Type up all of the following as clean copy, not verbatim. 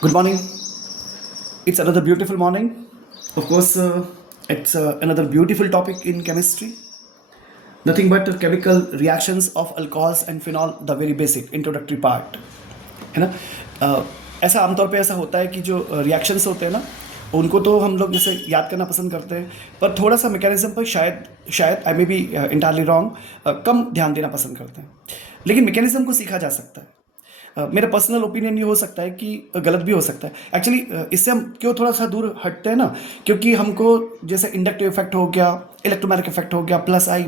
Good morning. It's another beautiful morning. Of course, it's another beautiful topic in chemistry. Nothing but chemical reactions of alcohols and phenol, the very basic introductory part. है ना? ऐसा आमतौर पे ऐसा होता है कि जो रिएक्शंस होते हैं ना, उनको तो हम लोग जैसे याद करना पसंद करते हैं, पर थोड़ा सा मैकेनिज्म पर शायद आई मे बी इंटायरली रॉन्ग, कम ध्यान देना पसंद करते हैं. लेकिन मैकेनिज्म को सीखा जा सकता है. मेरा पर्सनल ओपिनियन ये हो सकता है कि गलत भी हो सकता है एक्चुअली. इससे हम क्यों थोड़ा सा दूर हटते हैं ना, क्योंकि हमको जैसे इंडक्टिव इफेक्ट हो गया, इलेक्ट्रोमैग्नेटिक इफेक्ट हो गया, प्लस आई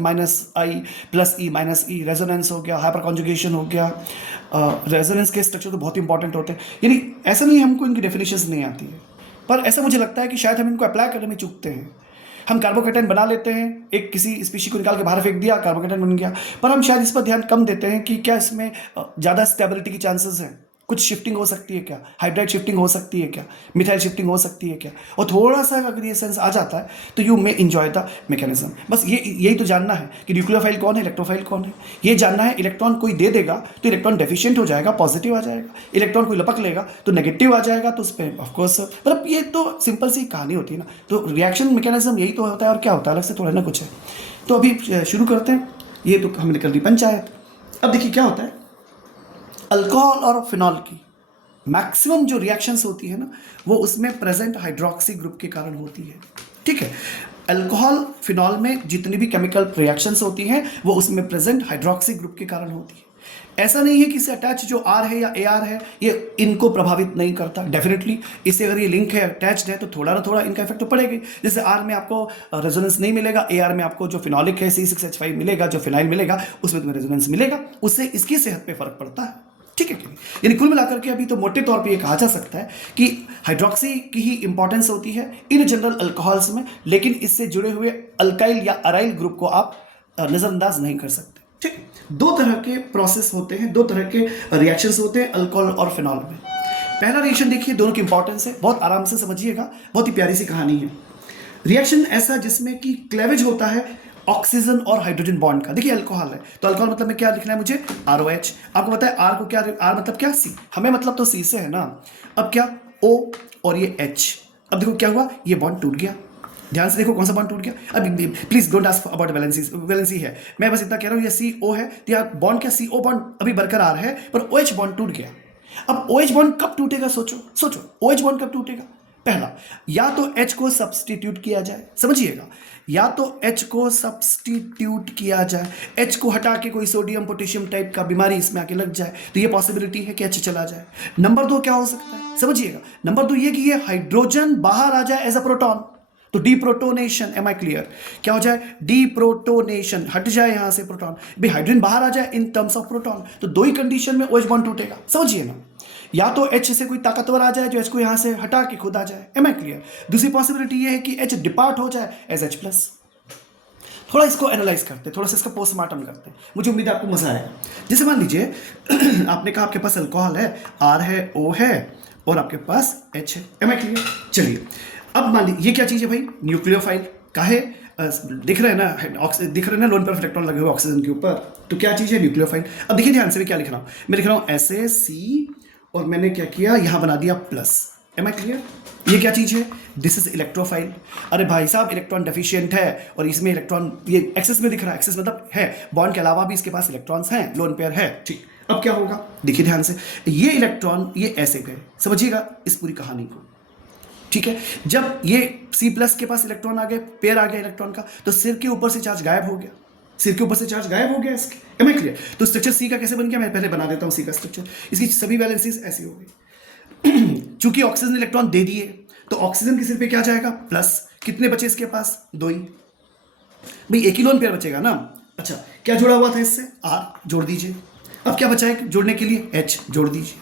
प्लस ई माइनस ई, रेजोनेंस हो गया, हाइपर कॉन्जुगेशन हो गया. रेजोनेंस के स्ट्रक्चर तो बहुत इंपॉर्टेंट होते हैं. यानी ऐसा नहीं हमको इनकी डेफिनेशंस नहीं आती है, पर ऐसा मुझे लगता है कि शायद हम इनको अप्लाई करने में चूकते हैं. हम कार्बोकेटाइन बना लेते हैं, एक किसी स्पीशी को निकाल के बाहर फेंक दिया, कार्बोकेटाइन बन गया, पर हम शायद इस पर ध्यान कम देते हैं कि क्या इसमें ज़्यादा स्टेबिलिटी की चांसेस हैं, कुछ शिफ्टिंग हो सकती है क्या, हाइड्राइड शिफ्टिंग हो सकती है क्या, मिथाइल शिफ्टिंग हो सकती है क्या. और थोड़ा सा अगर ये सेंस आ जाता है तो you may enjoy the mechanism. बस यही तो जानना है कि न्यूक्लियोफाइल कौन है, इलेक्ट्रोफाइल कौन है. ये जानना है. इलेक्ट्रॉन कोई दे देगा तो इलेक्ट्रॉन डेफिशिएंट हो जाएगा, पॉजिटिव आ जाएगा. इलेक्ट्रॉन कोई लपक लेगा तो नेगेटिव आ जाएगा. तो उस पर ऑफकोर्स मतलब ये तो सिंपल सी कहानी होती है ना. तो रिएक्शन मैकेनिज्म यही तो होता है, और क्या होता है, अलग से थोड़ा ना कुछ है. तो अभी शुरू करते हैं. ये तो हमने कर दी पंचायत. अब देखिए क्या होता है. अल्कोहल और फिनॉल की मैक्सिमम जो रिएक्शंस होती है ना, वो उसमें प्रेजेंट हाइड्रोक्सी ग्रुप के कारण होती है. ठीक है. अल्कोहल फिनॉल में जितनी भी केमिकल रिएक्शंस होती हैं वो उसमें प्रेजेंट हाइड्रोक्सी ग्रुप के कारण होती है. ऐसा नहीं है कि इससे अटैच जो आर है या ए आर है ये इनको प्रभावित नहीं करता. डेफिनेटली इससे अगर ये लिंक है, अटैच्ड है, तो थोड़ा ना थोड़ा इनका इफेक्ट तो पड़ेगा. जैसे आर में आपको रेजोनेंस नहीं मिलेगा, ए आर में आपको जो फिनॉलिक है C6H5 मिलेगा, जो फिनाइल मिलेगा, उसमें तुम्हें रेजोनेंस मिलेगा. उससे इसकी सेहत पे फर्क पड़ता है. ठीक है कि नहीं. यानी कुल मिलाकर के अभी तो मोटे तौर पे ये कहा जा सकता है कि हाइड्रोक्सी की ही इंपॉर्टेंस होती है इन जनरल अल्कोहल्स में, लेकिन इससे जुड़े हुए अल्काइल या अराइल ग्रुप को आप नजरअंदाज नहीं कर सकते. ठीक. दो तरह के प्रोसेस होते हैं, दो तरह के रिएक्शंस होते हैं अल्कोहल और फिनॉल में. पहला रिएक्शन देखिए, दोनों की इंपॉर्टेंस है, बहुत आराम से समझिएगा, बहुत ही प्यारी सी कहानी है. रिएक्शन ऐसा जिसमें कि क्लेवेज होता है ऑक्सीजन और हाइड्रोजन बॉन्ड का. देखिए अल्कोहल है तो अल्कोहल मतलब में क्या लिखना है मुझे, ROH. आपको पता है आर को क्या, आर मतलब क्या, C. हमें मतलब तो C से है ना. अब क्या, O और ये H. अब देखो क्या हुआ, ये बॉन्ड टूट गया. ध्यान से देखो कौन सा बॉन्ड टूट गया. अभी please don't ask about valency है, मैं बस इतना कह रहा हूँ ये CO है तो यार बॉन्ड क्या, CO बॉन्ड अभी बरकरार है, पर OH बॉन्ड टूट गया. अब OH बॉन्ड कब टूटेगा, सोचो OH बॉन्ड कब टूटेगा. पहला, या तो H को सब्सटीट्यूट किया जाए, समझिएगा, या तो H को सब्सटीट्यूट किया जाए, H को हटा के कोई सोडियम पोटेशियम टाइप का बीमारी इसमें आके लग जाए तो ये पॉसिबिलिटी है कि H चला जाए. नंबर 2 क्या हो सकता है, समझिएगा. नंबर 2 ये कि ये हाइड्रोजन बाहर आ जाए एज अ प्रोटॉन, तो डीप्रोटोनेशन. Am I clear. क्या हो जाए, डीप्रोटोनेशन, हट जाए यहां से प्रोटॉन. भाई हाइड्रोजन बाहर आ जाए इन टर्म्स ऑफ प्रोटॉन, तो दो ही कंडीशन में OH बॉन्ड टूटेगा, समझिए ना. या तो H से कोई ताकतवर आ जाए जो H को यहां से हटा के खुद आ जाए. Am I clear. दूसरी पॉसिबिलिटी ये है कि H डिपार्ट हो जाए एज H+. थोड़ा इसको एनालाइज करते हैं, थोड़ा सा इसका पोस्टमार्टम करते हैं, मुझे उम्मीद है आपको मजा आएगा. जैसे मान लीजिए आपने कहा आपके पास अल्कोहल है, R है, O है, और आपके पास H है. Am I clear. चलिए अब मान लीजिए ये क्या चीज़ है भाई, न्यूक्लियोफाइल का है. दिख रहा है ना, दिख रहा है ना लोन पर इलेक्ट्रॉन लगे हुए ऑक्सीजन के ऊपर, तो क्या चीज़ है, न्यूक्लियोफाइल. अब देखिए ध्यान से मैं क्या लिख रहा हूँ, मैं लिख रहा हूँ ऐसे C, और मैंने क्या किया यहाँ बना दिया प्लस. M I clear. ये क्या चीज़ है, दिस इज इलेक्ट्रोफाइल. अरे भाई साहब इलेक्ट्रॉन डेफिशिएंट है और इसमें इलेक्ट्रॉन ये एक्सेस में दिख रहा है, एक्सेस मतलब है बॉन्ड के अलावा भी इसके पास इलेक्ट्रॉन्स हैं, लोन पेयर है. ठीक. अब क्या होगा, देखिए ध्यान से, ये इलेक्ट्रॉन ये ऐसे गए, समझिएगा इस पूरी कहानी को. ठीक है. जब ये C+ के पास इलेक्ट्रॉन आ गए, पेयर आ गया इलेक्ट्रॉन का, तो सिर के ऊपर से चार्ज गायब हो गया, सिर के ऊपर से चार्ज गायब हो गया इसके. Am I clear. तो स्ट्रक्चर C का कैसे बन गया, मैं पहले बना देता हूं C का स्ट्रक्चर. इसकी सभी वैलेंसीज ऐसी हो गई. चूंकि ऑक्सीजन इलेक्ट्रॉन दे दिए तो ऑक्सीजन के सिर पे क्या जाएगा, प्लस. कितने बचे इसके पास, 2 ही. भाई एक ही लोन पेयर बचेगा ना. अच्छा क्या जुड़ा हुआ था इससे, R जोड़ दीजिए. अब क्या बचा है जोड़ने के लिए, H जोड़ दीजिए.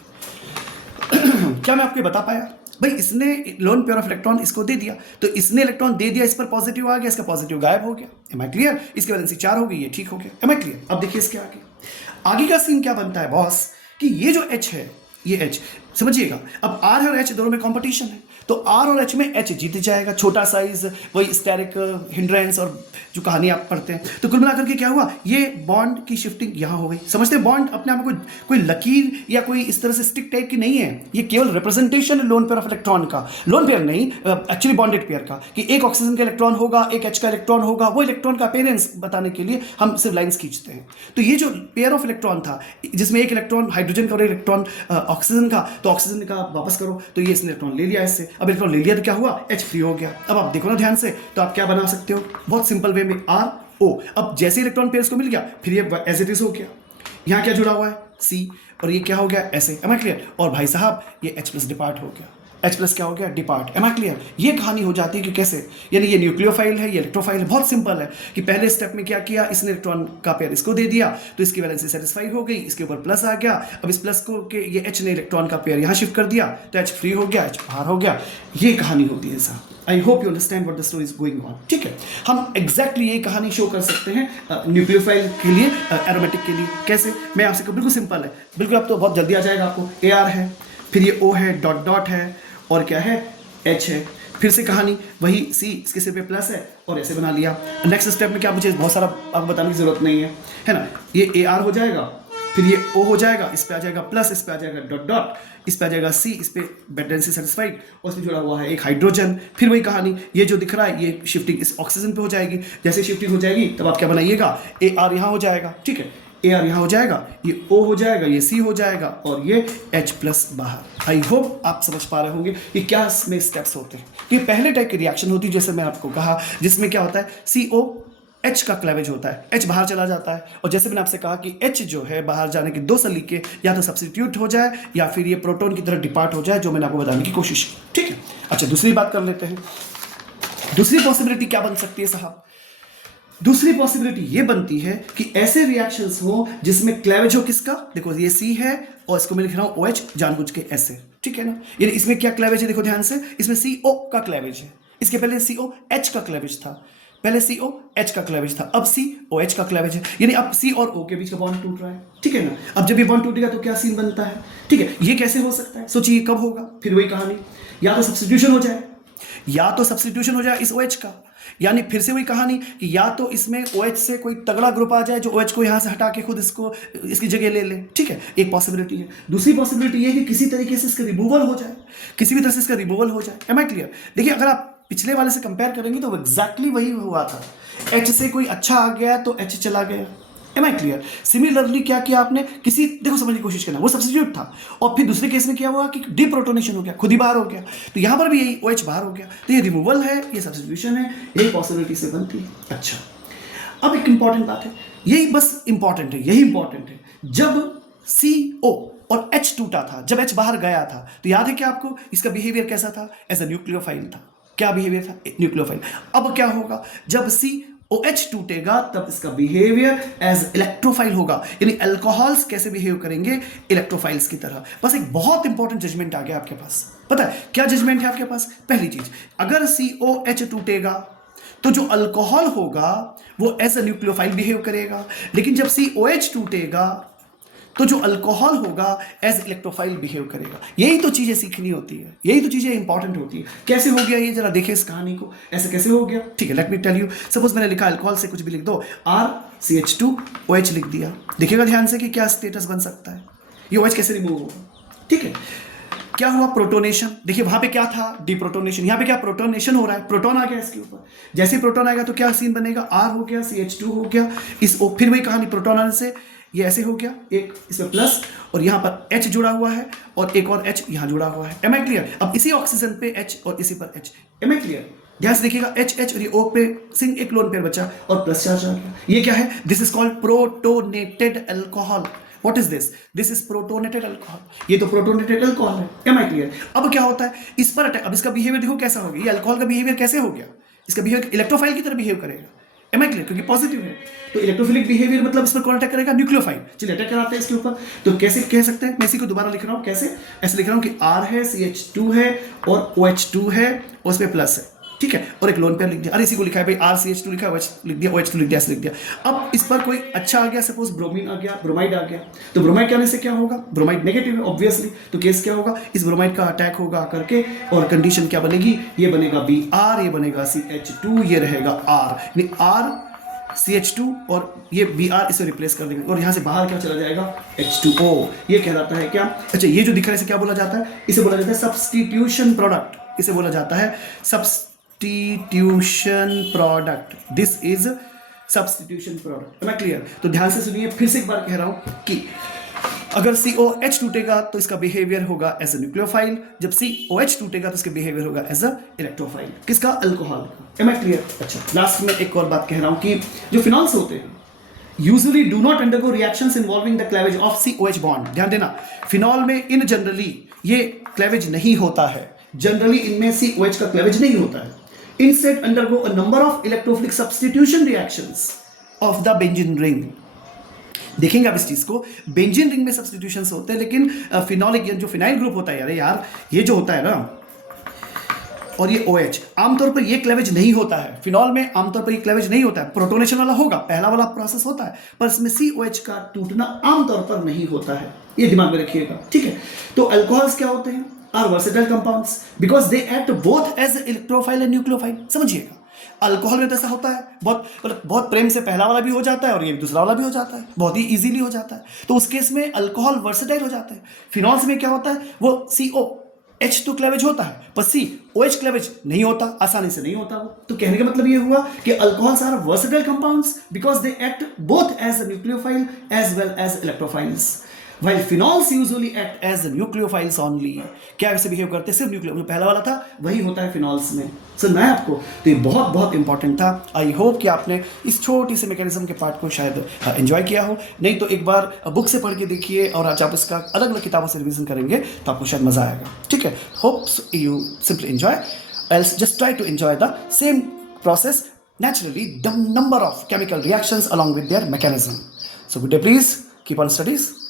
क्या मैं आपको बता पाया, भाई इसने लोन पेयर ऑफ इलेक्ट्रॉन इसको दे दिया, तो इसने इलेक्ट्रॉन दे दिया, इस पर पॉजिटिव आ गया, इसका पॉजिटिव गायब हो गया. Am I clear. इसकी वैलेंसी 4 हो गई, ये ठीक हो गया. Am I clear. अब देखिए इसके आगे का सीन क्या बनता है बॉस, कि ये जो H है, ये H समझिएगा. अब R और H दोनों में कंपटीशन है, तो आर और एच में एच जीत जाएगा, छोटा साइज, वही स्टेरिक हिंड्रेंस और जो कहानी आप पढ़ते हैं। तो कुल मिलाकर के क्या हुआ, ये बॉन्ड की शिफ्टिंग यहाँ हो गई। समझते हैं बॉन्ड अपने आप में कोई लकीर या कोई इस तरह से स्टिक टाइप की नहीं है, ये केवल representation lone pair of electron का, लोन पेयर नहीं एक्चुअली बॉन्डेड पेयर का, कि एक ऑक्सीजन का इलेक्ट्रॉन होगा, एक एच का इलेक्ट्रॉन होगा, वो इलेक्ट्रॉन का अपीयरेंस बताने के लिए हम सिर्फ लाइंस खींचते हैं। तो ये जो पेयर ऑफ इलेक्ट्रॉन था जिसमें एक इलेक्ट्रॉन हाइड्रोजन का और एक इलेक्ट्रॉन ऑक्सीजन का, तो ऑक्सीजन का वापस करो, तो ये इसने इलेक्ट्रॉन ले लिया इससे, अब इलेक्ट्रॉन ले लिया तो क्या हुआ, एच फ्री हो गया। अब आप देखो ना ध्यान से, तो आप क्या बना सकते हो बहुत सिंपल वे में, आर ओ। अब जैसे इलेक्ट्रॉन पेयर्स को मिल गया, फिर ये एज इट इज हो गया, यहाँ क्या जुड़ा हुआ है, सी, और ये क्या हो गया, ऐसे। Am I clear? और भाई साहब ये H प्लस डिपार्ट हो गया, H प्लस क्या हो गया, डिपार्ट। M I clear? ये कहानी हो जाती है कि कैसे, यानी ये न्यूक्लियोफाइल है, ये इलेक्ट्रोफाइल है। बहुत सिंपल है कि पहले स्टेप में क्या किया, इसने इलेक्ट्रॉन का पेयर इसको दे दिया, तो इसकी वैलेंसी सेटिस्फाई हो गई, इसके ऊपर प्लस आ गया। अब इस प्लस को के ये H ने इलेक्ट्रॉन का पेयर यहाँ शिफ्ट कर दिया, तो H फ्री हो गया, H बाहर हो गया। ये कहानी होती है साहब। I hope you understand what the story is going on. ठीक है, हम एग्जैक्टली ये कहानी शो कर सकते हैं न्यूक्लियोफाइल के लिए, एरोमेटिक के लिए। कैसे, मैं आपसे कहूं, बिल्कुल सिंपल है, बिल्कुल। आप तो बहुत जल्दी आ जाएगा आपको। AR है, फिर ये O है, डॉट डॉट है, और क्या है, H है। फिर से कहानी वही, C इसके सिर पे प्लस है और ऐसे बना लिया। नेक्स्ट स्टेप में क्या, मुझे बहुत सारा आपको बताने की जरूरत नहीं है ना। ये AR हो जाएगा, फिर ये O हो जाएगा, इस पे आ जाएगा प्लस, इस पे आ जाएगा डॉट डॉट, इस पे आ जाएगा C, इस पे वैलेंसी सेटिस्फाइड, और इसमें जुड़ा हुआ है एक हाइड्रोजन। फिर वही कहानी, ये जो दिख रहा है ये शिफ्टिंग इस ऑक्सीजन पे हो जाएगी। जैसे शिफ्टिंग हो जाएगी तब आप क्या बनाइएगा, AR यहाँ हो जाएगा, ठीक है, AR यहाँ हो जाएगा, ये O हो जाएगा, ये C हो जाएगा, और ये H प्लस बाहर। आई होप आप समझ पा रहे होंगे कि क्या इसमें स्टेप्स होते हैं। ये पहले टाइप की रिएक्शन होती है, जैसे मैं आपको कहा, जिसमें क्या होता है, CO H का क्लेवेज होता है, H बाहर चला जाता है। और जैसे मैंने आपसे कहा कि H जो है बाहर जाने के दो सलीके, या तो सब्स्टिट्यूट हो जाए या फिर ये प्रोटॉन की तरह डिपार्ट हो जाए, जो मैंने आपको बताने की कोशिश की। ठीक है, अच्छा दूसरी बात कर लेते हैं। दूसरी पॉसिबिलिटी क्या बन सकती है साहब? दूसरी पॉसिबिलिटी ये बनती है कि ऐसे रिएक्शंस हो जिसमें क्लेवेज हो किसका, देखो ये C है और इसको मैं लिख रहा हूं OH जानबूझ के ऐसे, ठीक है ना। यानी इसमें क्या क्लेवेज है, देखो ध्यान से, इसमें CO का क्लेवेज है। इसके पहले COH का क्लेवेज था, पहले COH का क्लेवेज था, अब COH का क्लेवेज है। यानी अब C और O के बीच का बॉन्ड टूट रहा है, ठीक है ना। अब जब ये बॉन्ड टूटेगा तो क्या सीन बनता है, ठीक है। ये कैसे हो सकता है, सोचिए कब होगा। फिर वही कहानी, या तो सब्स्टिट्यूशन हो जाए, या तो सब्स्टिट्यूशन हो जाए इस OH का, यानी फिर से वही कहानी कि या तो इसमें OH से कोई तगड़ा ग्रुप आ जाए जो OH को यहाँ से हटा के खुद इसको इसकी जगह ले ले, ठीक है, एक पॉसिबिलिटी है। दूसरी पॉसिबिलिटी ये है कि किसी तरीके से इसका रिमूवल हो जाए, किसी भी तरह से इसका रिमूवल हो जाए। Am I clear? देखिए, अगर आप पिछले वाले से कंपेयर करेंगे तो एग्जैक्टली वही हुआ था। H से कोई अच्छा आ गया तो H चला गया। Am I clear? सिमिलरली क्या किया आपने, किसी, देखो समझने की कोशिश करना, वो सब्स्टिट्यूट था, और फिर दूसरे केस में क्या हुआ कि डिप्रोटोनेशन हो गया, खुद ही बाहर हो गया। तो यहां पर भी यही OH बाहर हो गया। तो ये रिमूवल है, ये सब्स्टिट्यूशन है, यही पॉसिबिलिटी से बनती है। अच्छा, अब एक इंपॉर्टेंट बात है, यही बस इंपॉर्टेंट है, यही इंपॉर्टेंट है। जब CO और H टूटा था, जब H बाहर गया था, तो याद है क्या आपको इसका बिहेवियर कैसा था, एज अ न्यूक्लियोफाइल था। क्या बिहेवियर था, न्यूक्लियोफाइल। अब क्या होगा, जब COH टूटेगा तब इसका बिहेवियर एज इलेक्ट्रोफाइल होगा। यानी अल्कोहल्स कैसे बिहेव करेंगे, इलेक्ट्रोफाइल्स की तरह। बस एक बहुत इंपॉर्टेंट जजमेंट आ गया आपके पास। पता है क्या जजमेंट है आपके पास? पहली चीज, अगर COH टूटेगा तो जो अल्कोहल होगा वो एज अ न्यूक्लियोफाइल बिहेव करेगा, लेकिन जब COH टूटेगा तो जो अल्कोहल होगा एज इलेक्ट्रोफाइल बिहेव करेगा। यही तो चीजें सीखनी होती है, यही तो चीजें इंपॉर्टेंट होती है। कैसे हो गया ये, जरा देखिए इस कहानी को, ऐसे कैसे हो गया। ठीक है, let me tell you. Suppose मैंने लिखा अल्कोहल से कुछ भी लिख दो, RCH2OH लिख दिया। देखिएगा ध्यान से कि क्या स्टेटस बन सकता है, ये OH कैसे रिमूव होगा। ठीक है, क्या हुआ, प्रोटोनेशन। देखिए वहां पे क्या था, डिप्रोटोनेशन, यहाँ पे क्या प्रोटोनेशन हो रहा है, प्रोटॉन आ गया इसके ऊपर। जैसे ही प्रोटॉन आएगा तो क्या सीन बनेगा, R हो गया, CH2 हो गया, इस फिर वही कहानी, प्रोटॉन आने से ये ऐसे हो गया, एक इसमें प्लस और यहाँ पर H जुड़ा हुआ है और एक और H यहाँ जुड़ा हुआ है। Am I clear? अब इसी ऑक्सीजन पे H और इसी पर H। M I clear? ध्यान से देखिएगा, H और ये O पे सिंग एक लोन पेयर बचा और प्लस चार्ज आ गया। ये क्या है, this is called protonated alcohol. What is this? This is protonated alcohol. ये तो प्रोटोनेटेड अल्कोहल है। Am I clear? अब क्या होता है, इस पर अटैक, अब इसका बिहेवियर देखो कैसा हो गया, ये अल्कोहल का बिहेवियर कैसे हो गया, इसका बिहेवियर इलेक्ट्रोफाइल की तरह बिहेव करेगा। Am I clear? क्योंकि पॉजिटिव है तो इलेक्ट्रोफिलिक बिहेवियर, मतलब इस पर कौन अटैक करेगा, न्यूक्लियोफाइल। चलिए अटैक कराते हैं इसके ऊपर। तो कैसे कह सकते हैं, मैं इसी को दोबारा लिख रहा हूं, कैसे, ऐसे लिख रहा हूं कि R है, CH2 है और OH2 है और उसमें प्लस है। ठीक है, और एक लोन पेयर लिख दिया, अरे इसी को लिखा है भाई RCH2 लिखा है, OH लिख दिया, OH2 लिख दिया, ऐसे लिख दिया। अब इस पर कोई अच्छा आ गया, सपोज ब्रोमीन आ गया, ब्रोमाइड आ गया, तो ब्रोमाइड के आने से क्या होगा, ब्रोमाइड नेगेटिव है ऑब्वियसली, तो केस क्या होगा, इस ब्रोमाइड का अटैक होगा करके, और कंडीशन क्या बनेगी, ये बनेगा Br, ये बनेगा CH2, ये रहेगा R, यानी RCH2 और ये Br इसे रिप्लेस कर देंगे, और यहाँ से बाहर क्या चला जाएगा, H2O। ये कहलाता है क्या, अच्छा ये जो दिख रहा है इसे क्या बोला जाता है, इसे बोला जाता है सब्स्टिट्यूशन प्रोडक्ट, इसे बोला जाता है substitution product. This is substitution product. Am I clear? तो ध्यान से सुनिए, फिर से एक बार कह रहा हूं कि अगर COH टूटेगा तो इसका बिहेवियर होगा एज अ न्यूक्लियोफाइल, जब COH टूटेगा तो इसका बिहेवियर होगा एज अ इलेक्ट्रोफाइल। किसका? अल्कोहल का। Am I clear? अच्छा, लास्ट में एक और बात कह रहा हूं कि जो फिनॉल्स होते हैं usually do not undergo reactions involving the cleavage of COH bond. ध्यान देना, फिनॉल में इन जनरली ये क्लेवेज नहीं होता है, जनरली इनमें COH का क्लेवेज नहीं होता है। Instead undergo a number of electrophilic substitution reactions of the benzene ring। देखेंगे आप इस चीज को, बेंजीन रिंग में सब्स्टिट्यूशंस होते हैं, लेकिन फिनॉलिक जो फिनाइल ग्रुप होता है यार, ये जो होता है ना, और ये OH आमतौर पर ये क्लेवेज नहीं होता है। फिनॉल में आमतौर पर ये क्लेवेज नहीं होता है, प्रोटोनेशन वाला होगा, पहला वाला प्रोसेस होता है, पर इसमें COH का टूटना आमतौर पर नहीं होता है, ये दिमाग में रखिएगा, ठीक है। तो अल्कोहल्स क्या होते हैं, are versatile compounds because they act both as electrophile and nucleophile. समझिएगा, अल्कोहल में तो ऐसा होता है, बहुत प्रेम से पहला वाला भी हो जाता है और ये दूसरा वाला भी हो जाता है, बहुत ही इजीली हो जाता है, तो उस केस में अल्कोहल वर्सेटाइल हो जाता है। फिनॉल्स में क्या होता है, वो COH तो क्लेवेज होता है, पर COH क्लेवेज नहीं होता, आसानी से नहीं होता वो। तो कहने का मतलब ये हुआ कि alcohols are versatile compounds because they act both as a nucleophile as well as electrophiles, while phenols usually act as nucleophiles only। क्या वैसे बिहेव करते हैं, सिर्फ न्यूक्लियो, जो पहला वाला था वही होता है फिनॉल्स में। सुनना है आपको? तो ये बहुत बहुत इंपॉर्टेंट था। आई होप कि आपने इस छोटी से मैकेनिज्म के पार्ट को शायद एंजॉय किया हो, नहीं तो एक बार बुक से पढ़ के देखिए, और आज आप इसका अलग अलग किताबों से रिवीजन करेंगे तो आपको शायद मजा आएगा, ठीक है। Hopes you simply enjoy, else just try to enjoy the same process naturally the number of chemical reactions along with their mechanism। So good day, please keep on studies।